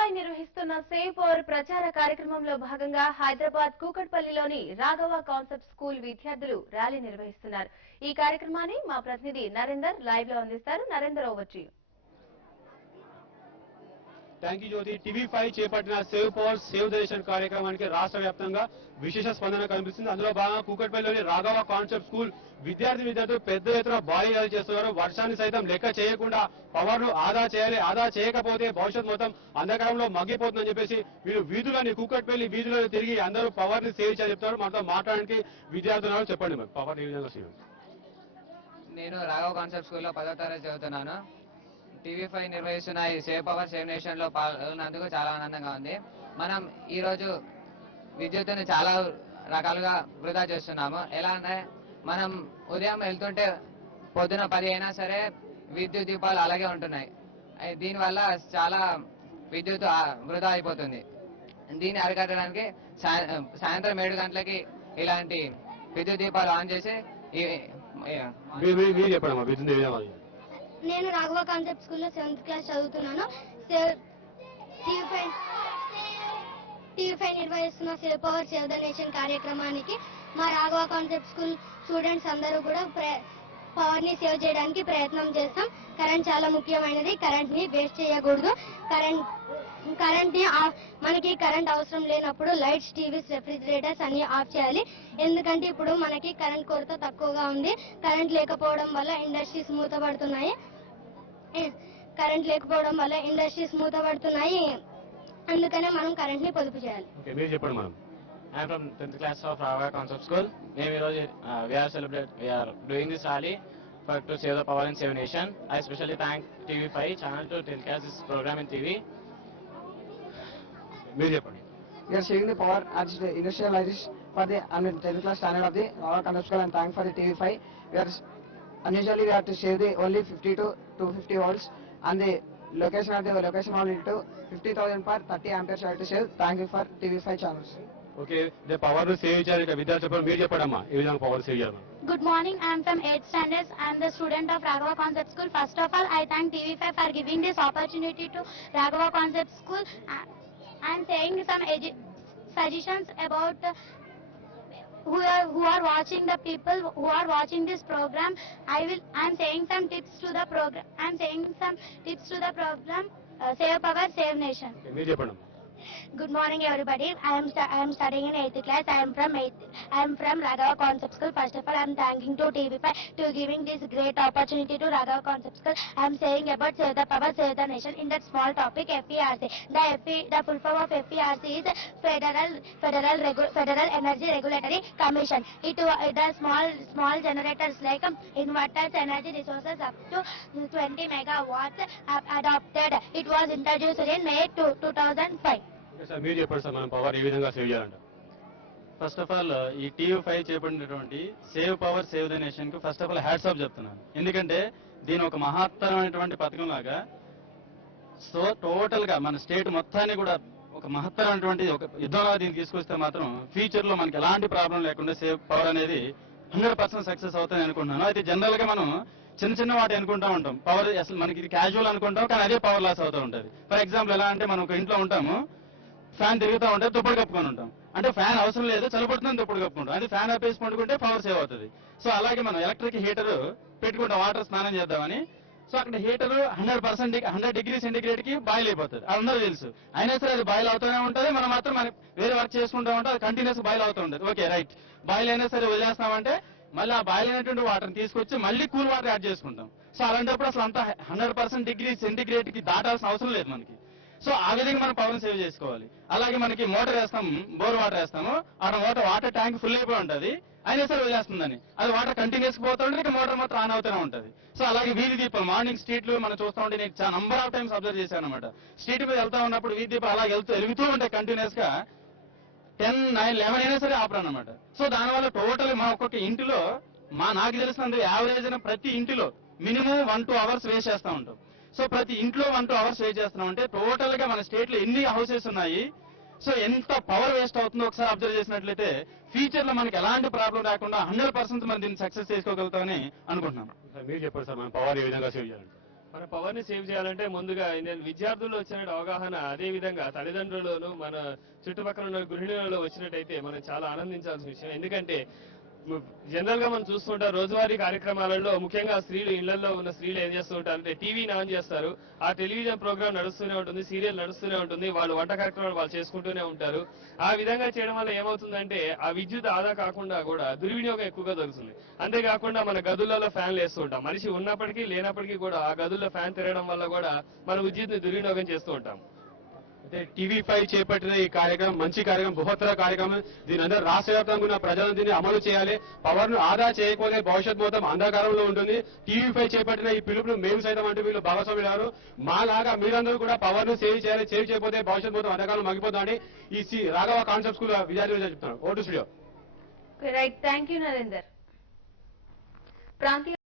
TV5 నిర్వహిస్తున్న save power ప్రచార కార్యక్రమంలో భాగంగా హైదరాబాద్ కూకట్పల్లిలోని రాఘవ కాన్సెప్ట్ స్కూల్ విద్యార్థులు ర్యాలీ నిర్వహిస్తున్నారు. ఈ కార్యక్రమాన్ని మా ప్రతినిధి నరేందర్ లైవ్ లో అందిస్తారు. Narender, over to you. Thank you Jyothi. TV five చేపట్టిన save power save the nation కార్యక్రమానికి రాష్ట్ర వ్యాప్తంగా విశేష స్పందన కనిపిస్తుంది. అందులో భాగంగా కూకట్పల్లిలోని రాఘవ కాన్సెప్ట్ స్కూల్ విద్యార్థులు పెద్ద ఎత్తున భారీ ర్యాలీ చేస్తున్నారు. వర్షాన్ని సైతం లెక్క చేయకుండా పవర్ ను ఆదా చేయాలి, ఆదా చేయకపోతే భవిష్యత్ మొత్తం అంధకారంలో మగ్గిపోతుందని చెప్పేసి వీళ్ళు వీధులని కూకట్పల్లి వీధులను తిరిగి అందరూ పవర్ ని సేవ్ చేయాలని చెప్తారు. మనతో మాట్లాడడానికి విద్యార్థులు చెప్పండి, మరి పవర్ ఏ విధంగా సేవ్? నేను రాఘవ కాన్సెప్ట్ స్కూల్లో 10వ తరగతి చదువుతున్నాను. టీవీ5 నిర్వహిస్తున్న ఈ సేవ్ పవర్ సేవ్ నేషన్ లో పాల్గొన్నందుకు చాలా ఆనందంగా ఉంది. మనం ఈరోజు విద్యుత్తుని చాలా రకాలుగా వృధా చేస్తున్నాము. ఎలా అంటే మనం ఉదయం వెళ్తుంటే పొద్దున 10 అయినా సరే విద్యుత్ దీపాలు అలాగే ఉంటున్నాయి. దీనివల్ల చాలా విద్యుత్ వృధా అయిపోతుంది. దీన్ని అరికట్టడానికి సాయంత్రం 7 గంటలకి ఇలాంటి విద్యుత్ దీపాలు ఆన్ చేసి నేను రాఘవ కాన్సెప్ట్ స్కూల్లో 7th క్లాస్ చదువుతున్నాను. టీవీ5 నిర్వహిస్తున్న save power save the nation కార్యక్రమానికి మా రాఘవ కాన్సెప్ట్ స్కూల్ స్టూడెంట్స్ అందరూ కూడా పవర్ ని సేవ్ చేయడానికి ప్రయత్నం చేస్తాం. కరెంట్ చాలా ముఖ్యమైనది. కరెంట్ ని వేస్ట్ చేయకూడదు. కరెంట్ ని మనకి కరెంట్ అవసరం లేనప్పుడు లైట్స్, టీవీస్, రెఫ్రిజిరేటర్స్ అన్ని ఆఫ్ చేయాలి. ఎందుకంటే ఇప్పుడు మనకి కరెంట్ కొరత తక్కువగా ఉంది. కరెంట్ లేకపోవడం వల్ల ఇండస్ట్రీస్ మూతపడుతున్నాయి. అందుకనే మనం కరెంట్ ని పొదుపు చేయాలి. I am from 10th class of Raghava Concept School. We are doing this rally to save the power and save nation. I especially thank TV5 channel to telecast this program in TV. We are sharing the power as the industrialized for the 10th class standard of the Raghava Concept School, and thank for the TV5. Unusually we have to save the only 50 to 250 volts, and the location of the location only to 50,000 per 30 amperes we have to save. Thank you for TV5 channels. Okay, the power to save charge విద్యార్థులు మీరు చెప్పడమ్మా ఏ విధంగా power save చేయాలి? Good morning, I am from 8th standard. I am the student of Raghava Concept School. First of all, I thank TV5 for giving this opportunity to Raghava Concept School. I am saying some suggestions about who are watching, the people who are watching this program. I am saying some tips to the program. Save Power Save Nation. Okay, మీరు చెప్పండి. Good morning, everybody. I am studying in 8th class. I am from Raghava Concept School. First of all, I am thanking to TV5 to giving this great opportunity to Raghava Concept School. I am saying about Save the Power, Save the Nation in that small topic FERC. The full form of FERC is Federal Energy Regulatory Commission. It does small generators like inverters, energy resources up to 20 megawatts adopted. It was introduced in May 2005. Sir మీరు చెప్పండి sir, మనం power ఏ విధంగా save చేయాలంట? First of all ఈ TV5 చేపట్టినటువంటి save power save the nation కు first of all hats off చెప్తున్నాను. ఎందుకంటే దీని ఒక మహత్తరమైనటువంటి పథకం లాగా సో టోటల్ గా మన స్టేట్ మొత్తాన్ని కూడా ఒక మహత్తరమైనటువంటి ఒక యుద్ధంలో దీన్ని తీసుకొస్తే మాత్రం ఫ్యూచర్ లో మనకి ఎలాంటి ప్రాబ్లం లేకుండా సేవ్ పవర్ అనేది 100% సక్సెస్ అవుతుంది అనుకుంటున్నాను. అయితే జనరల్ గా మనం చిన్న వాటి అనుకుంటా ఉంటాం. పవర్ అసలు మనకి ఇది క్యాజువల్ అనుకుంటాం, కానీ అదే పవర్ లాస్ అవుతూ ఉంటుంది. ఫర్ ఎగ్జాంపుల్ ఎలా అంటే మనం ఒక ఇంట్లో ఉంటాము, ఫ్యాన్ తిరుగుతూ ఉంటే దుప్పటి కప్పుకొని ఉంటాం. అంటే ఫ్యాన్ అవసరం లేదు, చల్లబడుతుంది, దుప్పటి కప్పుకుంటాం. అది ఫ్యాన్ ఆపేసి పండుకుంటే పవర్ సేవ్ అవుతుంది. సో అలాగే మనం ఎలక్ట్రిక్ హీటర్ పెట్టుకుంటాం వాటర్ స్నానం చేద్దామని. సో అక్కడ హీటర్ 100 డిగ్రీ సెంటిగ్రేడ్ కి బాయిల్ అయిపోతుంది, అందరూ తెలుసు. అయినా సరే అది బాయిల్ అవుతూనే ఉంటుంది. మనం మాత్రం వేరే వర్క్ చేసుకుంటా ఉంటే అది కంటిన్యూస్ బాయిల్ అవుతూ ఉంటుంది. ఓకే రైట్, బాయిల్ అయినా సరే వదిలేస్తామంటే మళ్ళీ ఆ బాయిల్ అయినటువంటి వాటర్ని తీసుకొచ్చి మళ్ళీ కూల్ వాటర్ యాడ్ చేసుకుంటాం. సో అలాంటప్పుడు అసలు అంతా 100% డిగ్రీ సెంటిగ్రేడ్ కి దాటాల్సిన అవసరం లేదు మనకి. సో ఆ విధంగా మనం పవర్ సేవ్ చేసుకోవాలి. అలాగే మనకి మోటార్ వేస్తాం, బోర్ వాటర్ వేస్తాము, ఆ వాటర్ ట్యాంక్ ఫుల్ అయిపోయి ఉంటుంది, అయినా సరే వదిలేస్తుందని అది వాటర్ కంటిన్యూస్ పోతూ ఉంటుంది, ఇక మోటార్ మాత్రం ఆన్ అవుతూనే ఉంటుంది. సో అలాగే వీధి దీపాలు మార్నింగ్ స్ట్రీట్లు మనం చూస్తూ ఉంటే నేను చాలా నంబర్ ఆఫ్ టైమ్స్ అబ్జర్వ్ చేశాను అనమాట. స్ట్రీట్ మీద వెళ్తా ఉన్నప్పుడు వీధి దీపాలు అలా వెలుగుతూ ఉంటాయి కంటిన్యూస్ గా. 10, 9, 11 అయినా సరే ఆపరు అనమాట. సో దానివల్ల టోటల్ మా ఒక్కొక్క ఇంటిలో నాకు తెలిసినంత యావరేజ్ అయిన ప్రతి ఇంటిలో మినిమం 1-2 అవర్స్ వేస్ట్ చేస్తూ ఉంటాం. సో ప్రతి ఇంట్లో 1-2 అవర్స్ వేస్ట్ చేస్తున్నాం అంటే టోటల్ గా మన స్టేట్ లో ఎన్ని హౌసెస్ ఉన్నాయి, సో ఎంత పవర్ వేస్ట్ అవుతుందో ఒకసారి అబ్జర్వ్ చేసినట్లయితే ఫ్యూచర్ లో మనకి ఎలాంటి ప్రాబ్లం రాకుండా 100% మనం దీన్ని సక్సెస్ చేసుకోగలుగుతామని అనుకుంటున్నాం. మీరు చెప్పండి సార్, మనం పవర్ ఏ విధంగా సేవ్ చేయాలంటే? మన పవర్ ని సేవ్ చేయాలంటే ముందుగా నేను విద్యార్థుల్లో వచ్చిన అవగాహన, అదే విధంగా తల్లిదండ్రులను మన చుట్టుపక్కల ఉన్న గృహిణులలో వచ్చినట్టయితే మనం చాలా ఆనందించాల్సిన విషయం. ఎందుకంటే జనరల్ గా మనం చూస్తుంటాం రోజువారీ కార్యక్రమాలలో, ముఖ్యంగా స్త్రీలు, ఇళ్లలో ఉన్న స్త్రీలు ఏం చేస్తూ ఉంటారు అంటే టీవీని ఆన్ చేస్తారు, ఆ టెలివిజన్ ప్రోగ్రామ్ నడుస్తూనే ఉంటుంది, సీరియల్ నడుస్తూనే ఉంటుంది, వాళ్ళు వంట కార్యక్రమాలు వాళ్ళు చేసుకుంటూనే ఉంటారు. ఆ విధంగా చేయడం వల్ల ఏమవుతుందంటే ఆ విద్యుత్ ఆదా కాకుండా కూడా దుర్వినియోగం ఎక్కువగా జరుగుతుంది. అంతేకాకుండా మన గదులలో ఫ్యాన్లు వేస్తూ ఉంటాం, మనిషి ఉన్నప్పటికీ లేనప్పటికీ కూడా ఆ గదుల్లో ఫ్యాన్ తిరగడం వల్ల కూడా మన విద్యుత్ని దుర్వినియోగం చేస్తూ ఉంటాం. అయితే టీవీ5 చేపట్టిన ఈ కార్యక్రమం మంచి కార్యక్రమం, బృహత్తర కార్యక్రమం. దీని అందరూ రాష్ట్ర వ్యాప్తంగా ఉన్న ప్రజలను దీన్ని అమలు చేయాలి. పవర్ ను ఆదా చేయకపోతే భవిష్యత్ మొత్తం అంధకారంలో ఉంటుంది. టీవీ5 చేపట్టిన ఈ పిలుపును మేము సైతం అంటూ వీళ్ళు భాగస్వాములు మాలాగా మీరందరూ కూడా పవర్ ను సేవ్ చేయాలి. సేవ్ చేయకపోతే భవిష్యత్ మొత్తం అంధకారం మగ్గిపోతుందని ఈ రాఘవ కాన్సెప్ట్ స్కూల్ విద్యార్థులు చెప్తున్నారు. Vote studio. Right, thank you Narender. ప్రాంతీయ